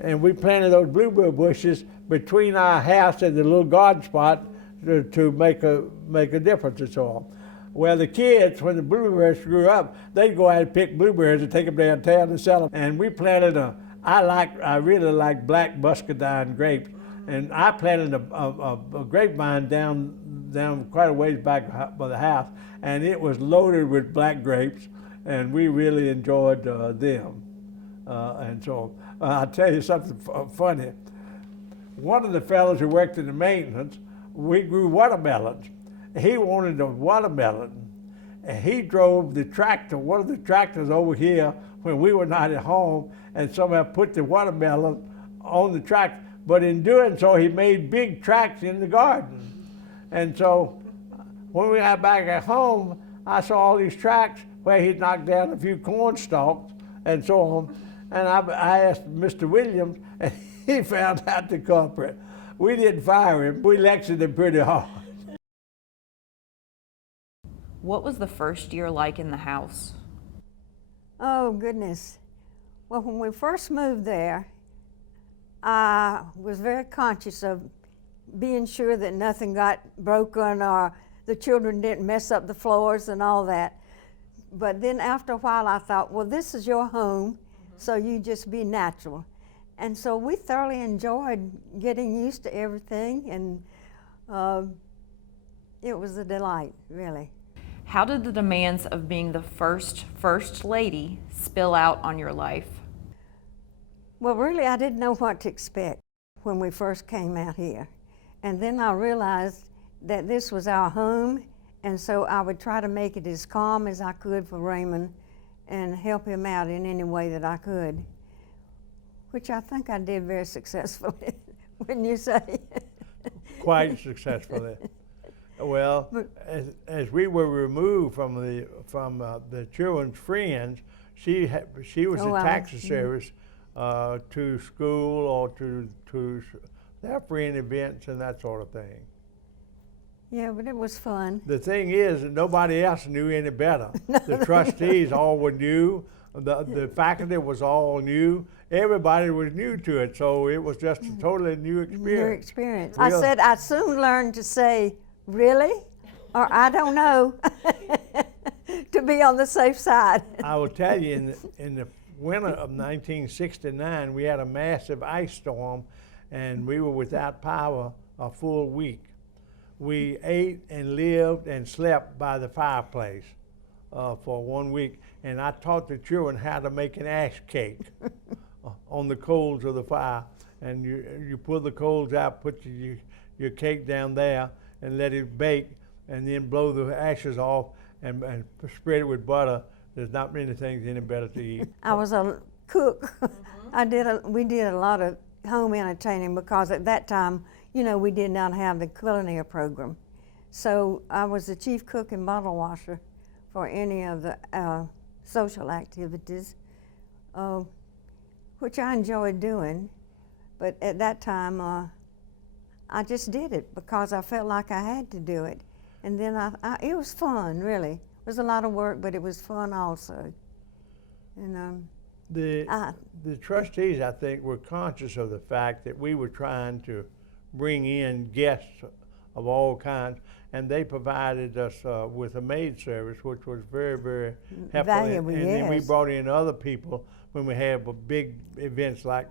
And we planted those blueberry bushes between our house and the little garden spot to make a difference and so on. Well, the kids, when the blueberries grew up, they'd go out and pick blueberries and take them downtown and sell them. And we planted I really like black muscadine grapes, and I planted a grapevine down quite a ways back by the house, and it was loaded with black grapes, and we really enjoyed them. And so I'll tell you something funny. One of the fellows who worked in the maintenance, we grew watermelons. He wanted a watermelon, and he drove the tractor, one of the tractors over here when we were not at home, and somehow put the watermelon on the tractor. But in doing so, he made big tracks in the garden. And so when we got back at home, I saw all these tracks where he'd knocked down a few corn stalks and so on. And I asked Mr. Williams, and he found out the culprit. We didn't fire him, we lectured him pretty hard. What was the first year like in the house? Oh, goodness. Well, when we first moved there, I was very conscious of being sure that nothing got broken or the children didn't mess up the floors and all that. But then after a while, I thought, well, this is your home, so you just be natural. And so we thoroughly enjoyed getting used to everything, and it was a delight, really. How did the demands of being the first lady spill out on your life? Well, really, I didn't know what to expect when we first came out here. And then I realized that this was our home, and so I would try to make it as calm as I could for Raymond and help him out in any way that I could, which I think I did very successfully, wouldn't you say? Quite successfully. Well, as we were removed from the children's friends, she was in taxi service to school or to their friend events and that sort of thing. Yeah, but it was fun. The thing is that nobody else knew any better. The trustees all were new. The faculty was all new. Everybody was new to it, so it was just a totally new experience. New experience. I said I soon learned to say, really? Or I don't know, to be on the safe side. I will tell you, in the winter of 1969, we had a massive ice storm, and we were without power a full week. We ate and lived and slept by the fireplace for 1 week, and I taught the children how to make an ash cake on the coals of the fire. And you pull the coals out, put your cake down there, and let it bake, and then blow the ashes off and spread it with butter. There's not many things any better to eat. I was a cook. We did a lot of home entertaining because at that time, you know, we did not have the culinary program. So I was the chief cook and bottle washer for any of the social activities, which I enjoyed doing. But at that time, I just did it because I felt like I had to do it. And then it was fun, really. It was a lot of work, but it was fun also. And the trustees, I think, were conscious of the fact that we were trying to bring in guests of all kinds, and they provided us with a maid service, which was very, very helpful. Valuable, and yes. then we brought in other people when we had big events like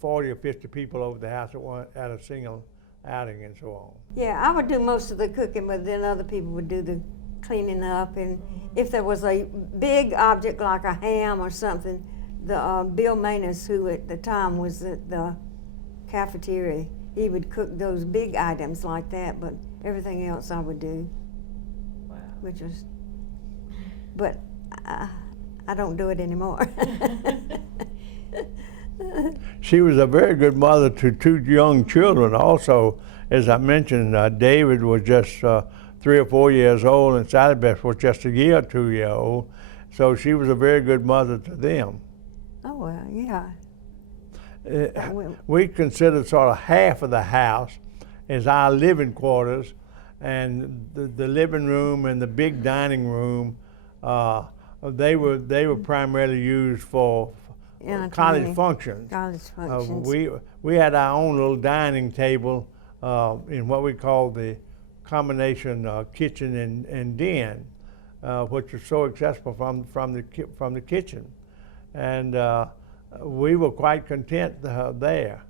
40 or 50 people over the house at a single outing and so on. yeah, I would do most of the cooking, but then other people would do the cleaning up. And if there was a big object like a ham or something, Bill Manus, who at the time was at the cafeteria, he would cook those big items like that, but everything else I would do. Wow. Which was, but I don't do it anymore. She was a very good mother to 2 young children also. As I mentioned, David was just 3 or 4 years old, and Sally Beth was just a year or 2 years old. So she was a very good mother to them. Oh, well, yeah. We considered sort of half of the house as our living quarters, and the living room and the big dining room, they were primarily used for college functions. College functions. We had our own little dining table in what we call the combination kitchen and den, which was so accessible from the kitchen, and we were quite content there.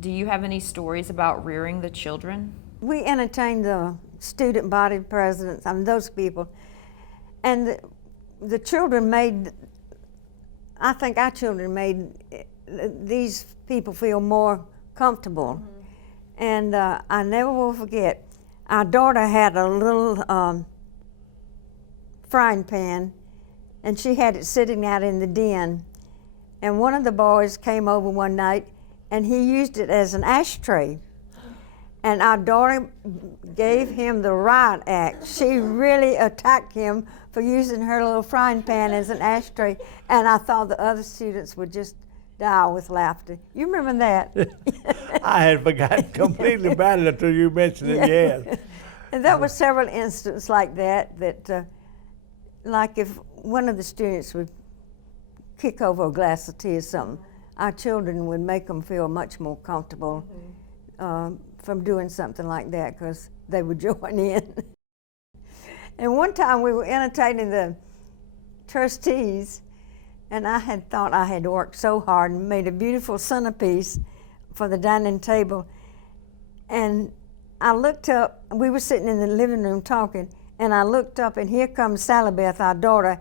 Do you have any stories about rearing the children? We entertained the student body presidents, I mean, those people, and the children made, I think our children made these people feel more comfortable. Mm-hmm. And I never will forget, our daughter had a little frying pan, and she had it sitting out in the den. And one of the boys came over one night, and he used it as an ashtray. And our daughter gave him the riot act. She really attacked him for using her little frying pan as an ashtray, and I thought the other students would just die with laughter. You remember that? I had forgotten completely about it until you mentioned it, yes. And there were several instances like that, like if one of the students would kick over a glass of tea or something, our children would make them feel much more comfortable from doing something like that, because they would join in. And one time we were entertaining the trustees, and I had thought I had worked so hard and made a beautiful centerpiece for the dining table. And I looked up, we were sitting in the living room talking, and I looked up, and here comes Sally Beth, our daughter,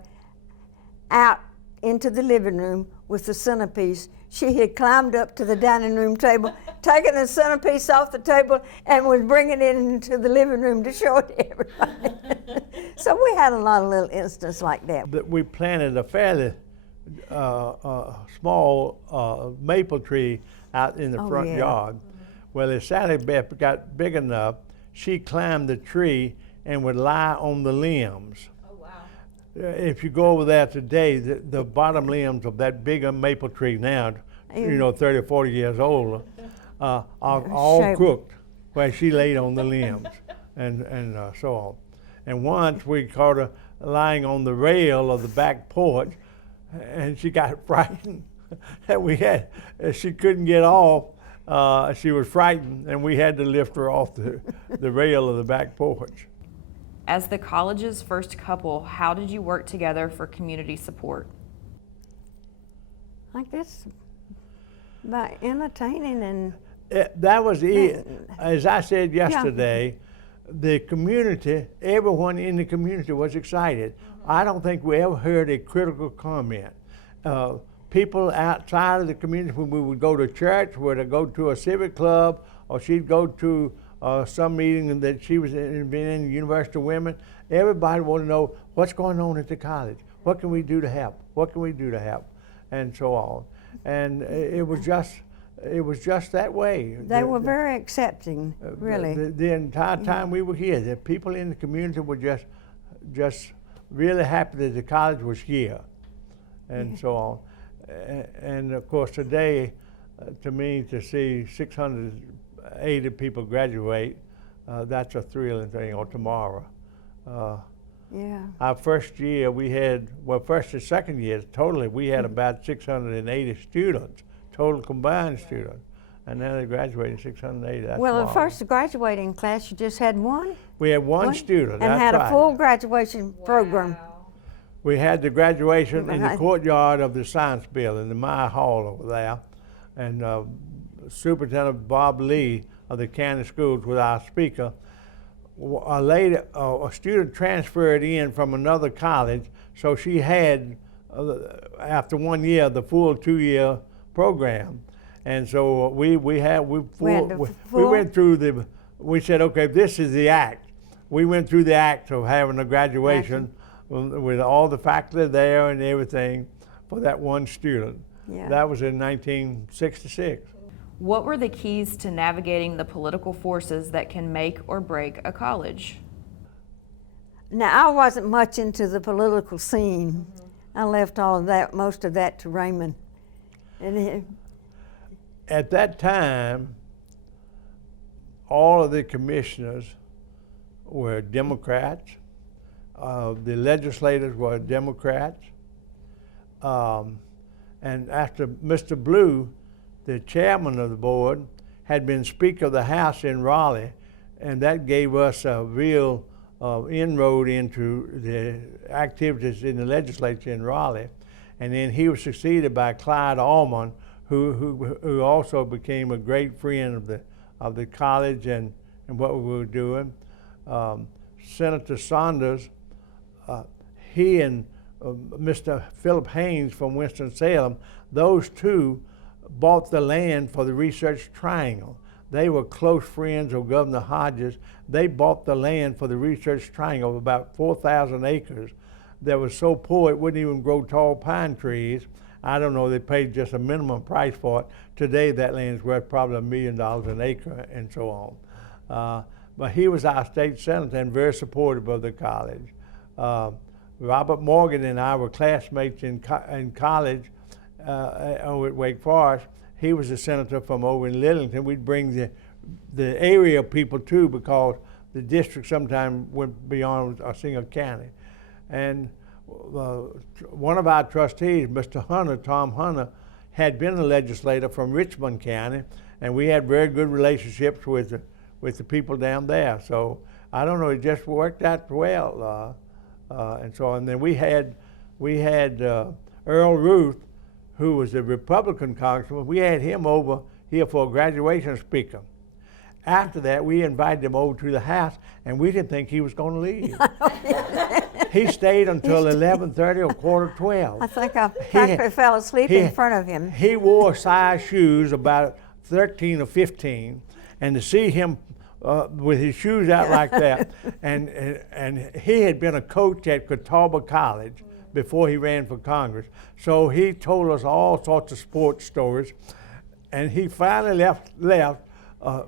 out into the living room with the centerpiece. She had climbed up to the dining room table, taken the centerpiece off the table, and was bringing it into the living room to show it to everybody. So we had a lot of little instances like that. That we planted a fairly small maple tree out in the front yard. Well, as Sally Beth got big enough, she climbed the tree and would lie on the limbs. If you go over there today, the bottom limbs of that bigger maple tree now, 30 or 40 years old, are all cooked where she laid on the limbs and so on. And once we caught her lying on the rail of the back porch, and she got frightened. And she couldn't get off. She was frightened, and we had to lift her off the rail of the back porch. As the college's first couple, how did you work together for community support? I guess by entertaining and... That was it. As I said yesterday, the community, everyone in the community was excited. I don't think we ever heard a critical comment. People outside of the community, when we would go to church, whether go to a civic club, or she'd go to some meeting that she was in the University of Women, everybody wanted to know what's going on at the college. What can we do to help? What can we do to help? And so on. And it was just that way. They were very accepting, really. The entire time we were here, the people in the community were just really happy that the college was here, and so on. And of course today, to me, to see 680 people graduate, that's a thrilling thing, or tomorrow. Our first year we had, first and second years, totally, we had about 680 students, total combined students. And now they're graduating 680. That's well, marvelous. the first graduating class, you just had one? We had one student, and that's had right. a full graduation program. We had the graduation in the courtyard of the science building, the Meyer Hall over there. And Superintendent Bob Lee of the county schools was our speaker. A student transferred in from another college, so she had, after 1 year, the full 2-year program. And so we went through we said, okay, this is the act. We went through the act of having a graduation with all the faculty there and everything for that one student. That was in 1966. What were the keys to navigating the political forces that can make or break a college? Now, I wasn't much into the political scene. I left all of that, most of that, to Raymond. At that time, all of the commissioners were Democrats. The legislators were Democrats. And after Mr. Blue, the chairman of the board, had been Speaker of the House in Raleigh, and that gave us a real inroad into the activities in the legislature in Raleigh. And then he was succeeded by Clyde Allman, who also became a great friend of the college and what we were doing. Senator Saunders, he and Mr. Philip Haynes from Winston-Salem, those two bought the land for the Research Triangle. They were close friends of Governor Hodges. They bought the land for the Research Triangle, about 4,000 acres. That was so poor it wouldn't even grow tall pine trees. I don't know, they paid just a minimum price for it. Today that land is worth probably $1 million an acre and so But he was our state senator and very supportive of the college. Robert Morgan and I were classmates in college over at Wake Forest. He was a senator from over in Littleton. We'd bring the area people too, because the district sometimes went beyond a single county. And one of our trustees, Mr. Hunter, Tom Hunter, had been a legislator from Richmond County, and we had very good relationships with the people down there. So I don't know, it just worked out well. And so on. And then we had Earl Ruth, who was a Republican congressman. We had him over here for a graduation speaker. After that, we invited him over to the house, and we didn't think he was going to leave. He stayed until 11:30 or 11:45. I think I practically fell asleep in front of him. He wore size shoes about 13 or 15, and to see him with his shoes out like that, and he had been a coach at Catawba College before he ran for Congress. So he told us all sorts of sports stories, and he finally left.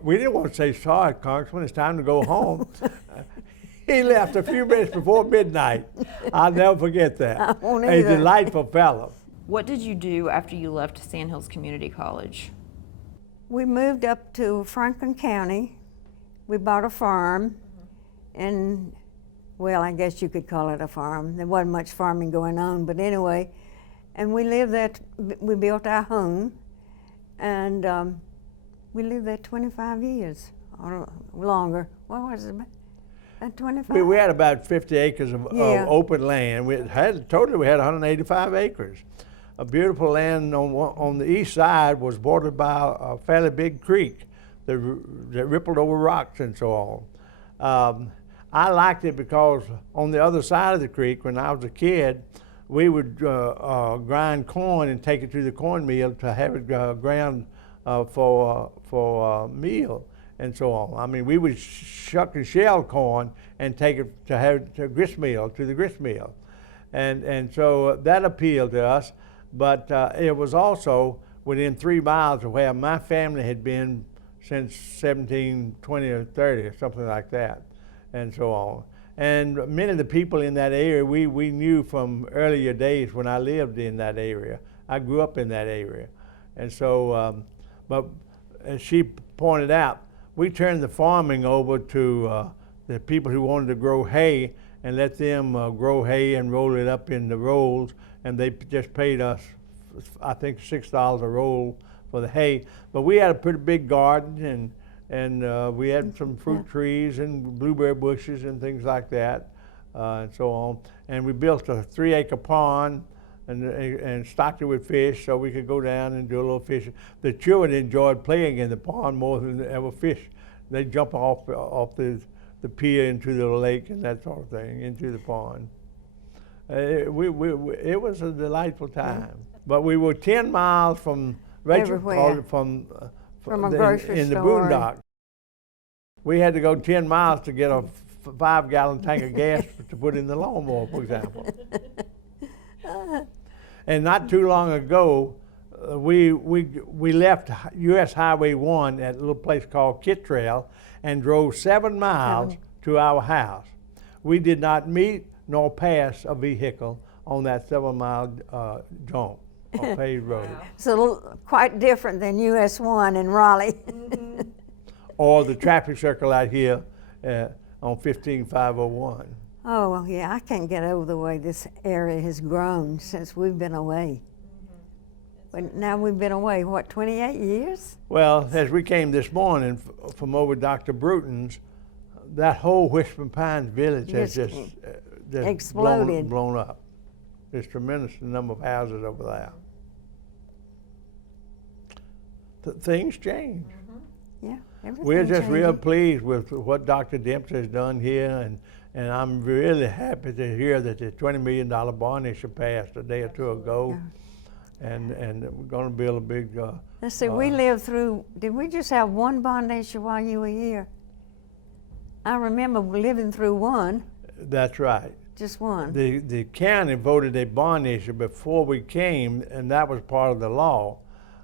We didn't want to say, sorry, Congressman, it's time to go home. He left a few minutes before midnight. I'll never forget that. I won't A either. delightful fellow. What did you do after you left Sandhills Community College? We moved up to Franklin County. We bought a farm, and well, I guess you could call it a farm. There wasn't much farming going on, but anyway, and we lived there. We built our home, and we lived there 25 years or longer. What was it? About 25. We had about 50 acres of open land. We had 185 acres. A beautiful land on the east side was bordered by a fairly big creek that rippled over rocks and so on. I liked it because on the other side of the creek, when I was a kid, we would grind corn and take it to the corn mill to have it ground for meal and so on. I mean, we would shuck and shell corn and take it to have to grist mill, to the grist mill. And so that appealed to us, but it was also within 3 miles of where my family had been since 1720 or 30 or something like that, and so on. And many of the people in that area we knew from earlier days when I lived in that area. I grew up in that area. And so, but as she pointed out, we turned the farming over to the people who wanted to grow hay and let them grow hay and roll it up in the rolls, and they just paid us, I think, $6 a roll for the hay. But we had a pretty big garden, and we had some fruit trees and blueberry bushes and things like that, and so on. And we built a 3-acre pond and stocked it with fish so we could go down and do a little fishing. The children enjoyed playing in the pond more than ever fish. They'd jump off the pier into the lake and that sort of thing, into the pond. It was a delightful time. But we were 10 miles from Rachel, from a grocery in the store. boondocks. We had to go 10 miles to get a 5-gallon tank of gas to put in the lawnmower, for example. And not too long ago, we left U.S. Highway 1 at a little place called Kittrell and drove 7 miles to our house. We did not meet nor pass a vehicle on that 7-mile jaunt on paved road. So quite different than US 1 in Raleigh. Or the traffic circle out here on 15501. Oh, well, yeah, I can't get over the way this area has grown since we've been away. But now we've been away, what, 28 years? Well, as we came this morning from over Dr. Bruton's, that whole Whispering Pines village has just exploded. blown up. There's a tremendous number of houses over there. Things change. Yeah, everything We're just changes. real pleased with what Dr. Dempsey has done here, and I'm really happy to hear that the $20 million bond issue passed a day or two ago. Yeah. And we're going to build a big. Let's see, we lived through. Did we just have one bond issue while you were here? I remember living through one. That's right. Just one. The county voted a bond issue before we came, and that was part of the law.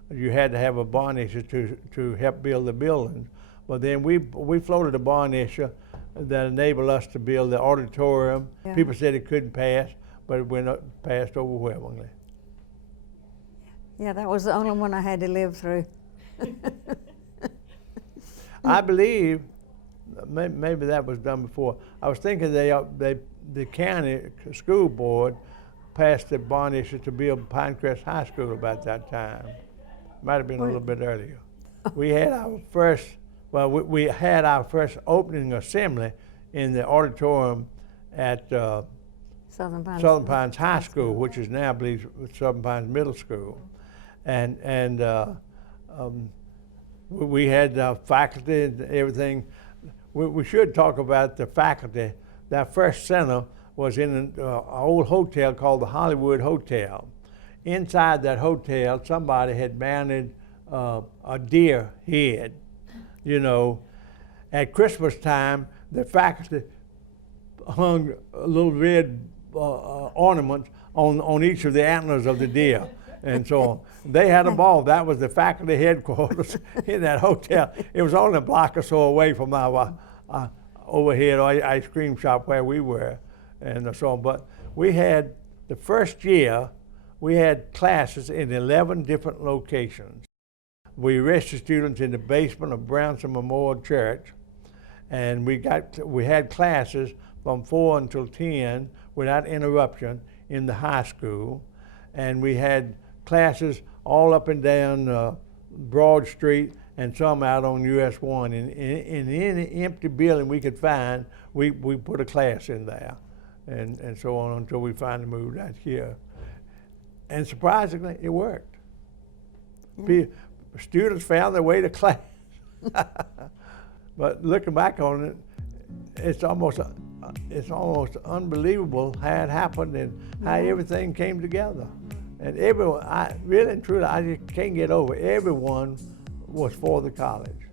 You had to have a bond issue to help build the building. But then we floated a bond issue that enabled us to build the auditorium. Yeah. People said it couldn't pass, but it went up, passed overwhelmingly. Yeah, that was the only one I had to live through. I believe maybe that was done before. I was thinking the county school board passed the bond issue to build Pinecrest High School about that time. Might have been a little bit earlier. We had our first, well, we had our first opening assembly in the auditorium at Southern Pines High School, which is now, I believe, Southern Pines Middle School. And we had faculty and everything. We should talk about the faculty. That first center was in an old hotel called the Hollywood Hotel. Inside that hotel, somebody had mounted a deer head. You know, at Christmas time, the faculty hung little red ornaments on each of the antlers of the deer. And so on. They had a ball. That was the faculty headquarters in that hotel. It was only a block or so away from our overhead ice cream shop where we were, and so on. But we had, the first year, we had classes in 11 different locations. We arrested students in the basement of Brownson Memorial Church, and we had classes from 4 until 10 without interruption in the high school, and we had classes all up and down Broad Street and some out on US 1. In any empty building we could find, we put a class in there, and so on until we finally moved out here. And surprisingly, it worked. Yeah. Students found their way to class. But looking back on it, it's almost unbelievable how it happened and how everything came together. And everyone, really and truly, I just can't get over it. Everyone was for the college.